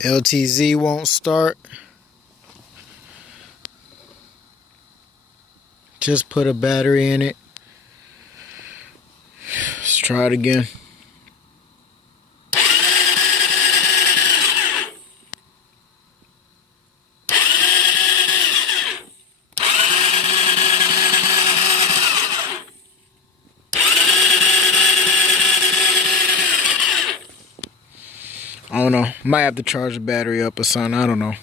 LTZ won't start. Just put a battery in it. Let's try it again. I don't know. Might have to charge the battery up or something. I don't know.